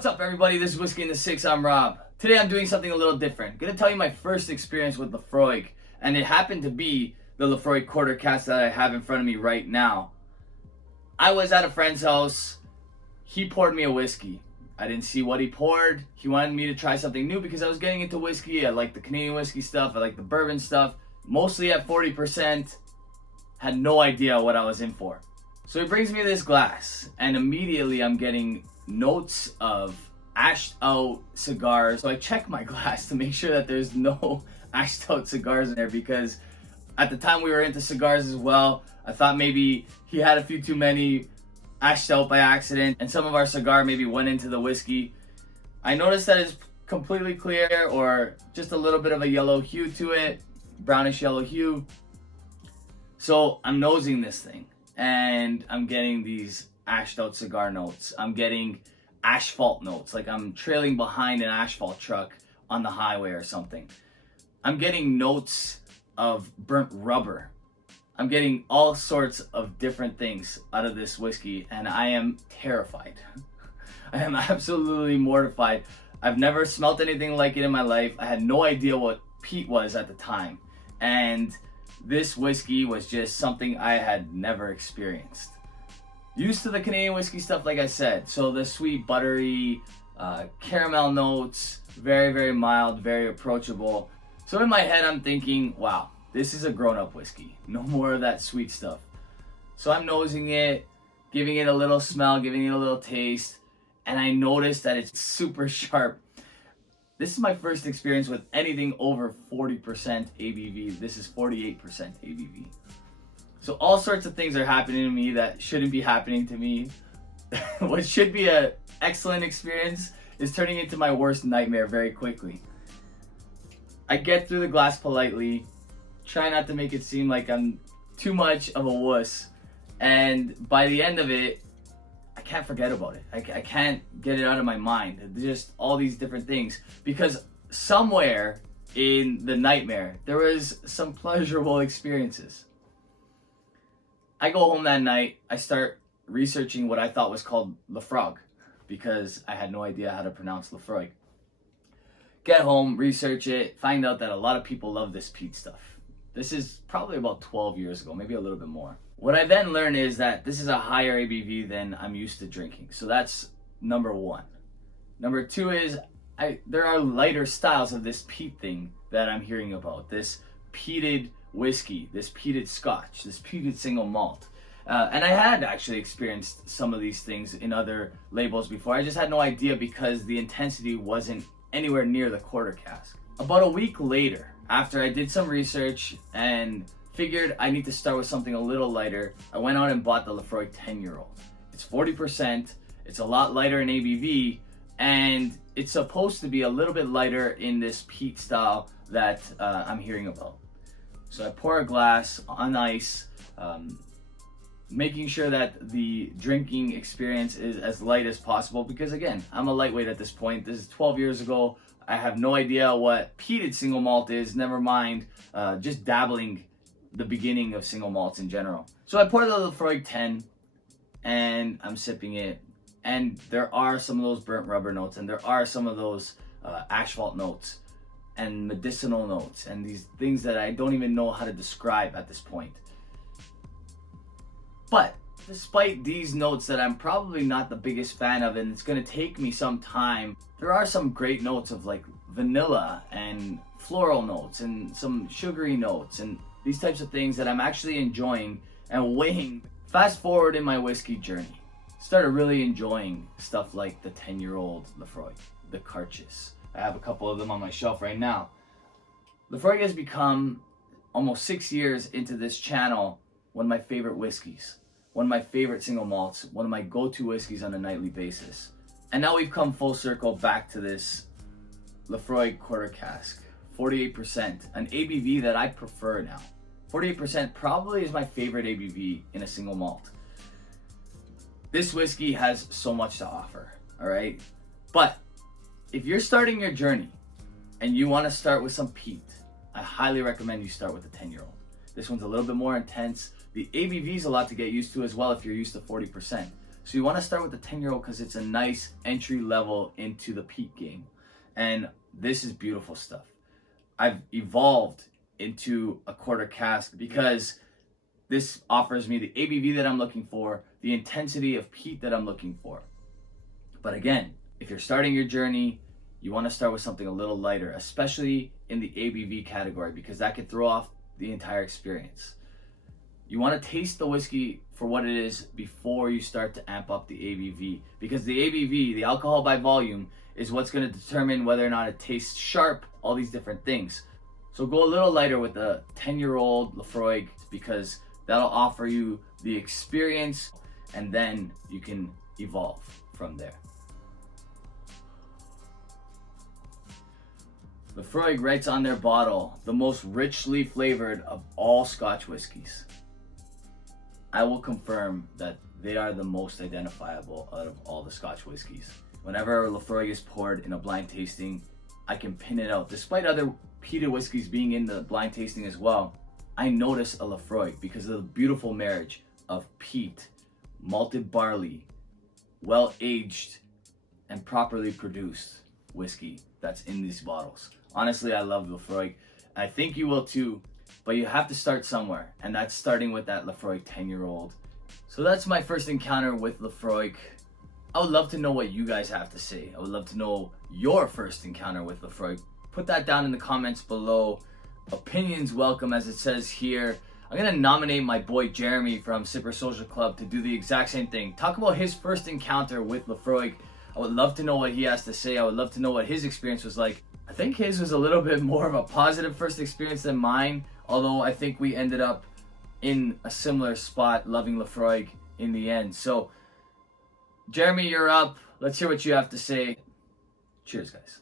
What's up, everybody? This is Whiskey in the Six. I'm Rob. Today I'm doing something a little different. I'm going to tell you my first experience with Laphroaig, and it happened to be the Laphroaig quarter cask that I have in front of me right now. I was at a friend's house. He poured me a whiskey. I didn't see what he poured. He wanted me to try something new because I was getting into whiskey. I like the Canadian whiskey stuff. I like the bourbon stuff. Mostly at 40%. Had no idea what I was in for. So he brings me this glass, and immediately I'm getting notes of ashed out cigars. So I check my glass to make sure that there's no ashed out cigars in there, because at the time we were into cigars as well. I thought maybe he had a few too many ashed out by accident, and some of our cigar maybe went into the whiskey. I noticed that it's completely clear, or just a little bit of a yellow hue to it, brownish yellow hue. So I'm nosing this thing, and I'm getting these ashed out cigar notes. I'm getting asphalt notes, like I'm trailing behind an asphalt truck on the highway or something. I'm getting notes of burnt rubber. I'm getting all sorts of different things out of this whiskey, and I am terrified. I am absolutely mortified. I've never smelt anything like it in my life. I had no idea what peat was at the time, and this whiskey was just something I had never experienced. Used to the Canadian whiskey stuff, like I said, so the sweet, buttery, caramel notes, very, very mild, very approachable. So in my head, I'm thinking, wow, this is a grown-up whiskey. No more of that sweet stuff. So I'm nosing it, giving it a little smell, giving it a little taste, and I noticed that it's super sharp. This is my first experience with anything over 40% ABV. This is 48% ABV. So all sorts of things are happening to me that shouldn't be happening to me. What should be an excellent experience is turning into my worst nightmare very quickly. I get through the glass politely, try not to make it seem like I'm too much of a wuss, and by the end of it, I can't forget about it. I can't get it out of my mind. Just all these different things, because somewhere in the nightmare there was some pleasurable experiences. I go home that night, I start researching what I thought was called Laphroaig, because I had no idea how to pronounce Laphroaig. Get home, research it, find out that a lot of people love this peat stuff. This is probably about 12 years ago, maybe a little bit more. What I then learn is that this is a higher ABV than I'm used to drinking. So that's number one. Number two is there are lighter styles of this peat thing that I'm hearing about. This peated whiskey, this peated Scotch, this peated single malt. And I had actually experienced some of these things in other labels before. I just had no idea because the intensity wasn't anywhere near the quarter cask. About a week later, after I did some research and figured I need to start with something a little lighter, I went out and bought the Laphroaig 10-year-old. It's 40%, it's a lot lighter in ABV, and it's supposed to be a little bit lighter in this peat style that I'm hearing about. So I pour a glass on ice, making sure that the drinking experience is as light as possible, because again, I'm a lightweight at this point. This is 12 years ago. I have no idea what peated single malt is, never mind just dabbling the beginning of single malts in general. So I pour the Laphroaig 10 and I'm sipping it, and there are some of those burnt rubber notes, and there are some of those asphalt notes and medicinal notes, and these things that I don't even know how to describe at this point. But despite these notes that I'm probably not the biggest fan of, and it's going to take me some time, there are some great notes of like vanilla and floral notes and some sugary notes and these types of things that I'm actually enjoying and weighing. Fast forward in my whiskey journey, started really enjoying stuff like the 10-year-old Laphroaig, the Carchis. I have a couple of them on my shelf right now. Laphroaig has become, almost 6 years into this channel, one of my favorite whiskeys, one of my favorite single malts, one of my go-to whiskeys on a nightly basis. And now we've come full circle back to this Laphroaig quarter cask, 48%, an ABV that I prefer now. 48% probably is my favorite ABV in a single malt. This whiskey has so much to offer, all right? But if you're starting your journey and you want to start with some peat, I highly recommend you start with the 10-year-old. This one's a little bit more intense. The ABV is a lot to get used to as well if you're used to 40%. So you want to start with the 10-year-old because it's a nice entry level into the peat game. And this is beautiful stuff. I've evolved into a quarter cask because this offers me the ABV that I'm looking for, the intensity of peat that I'm looking for. But again, if you're starting your journey, you want to start with something a little lighter, especially in the ABV category, because that could throw off the entire experience. You want to taste the whiskey for what it is before you start to amp up the ABV, because the ABV, the alcohol by volume, is what's going to determine whether or not it tastes sharp, all these different things. So go a little lighter with a 10-year-old Laphroaig, because that'll offer you the experience, and then you can evolve from there. Laphroaig writes on their bottle, the most richly flavored of all Scotch whiskies. I will confirm that they are the most identifiable out of all the Scotch whiskies. Whenever Laphroaig is poured in a blind tasting, I can pin it out. Despite other peated whiskeys being in the blind tasting as well, I notice a Laphroaig because of the beautiful marriage of peat, malted barley, well-aged and properly produced whiskey that's in these bottles. Honestly, I love Laphroaig. I think you will too, but you have to start somewhere, and that's starting with that Laphroaig 10-year-old. So that's my first encounter with Laphroaig. I would love to know what you guys have to say. I would love to know your first encounter with Laphroaig. Put that down in the comments below. Opinions welcome, as it says here. I'm gonna nominate my boy Jeremy from Sipper Social Club to do the exact same thing. Talk about his first encounter with Laphroaig. I would love to know what he has to say. I would love to know what his experience was like. I think his was a little bit more of a positive first experience than mine, although I think we ended up in a similar spot, loving Laphroaig in the end. So, Jeremy, you're up. Let's hear what you have to say. Cheers, guys.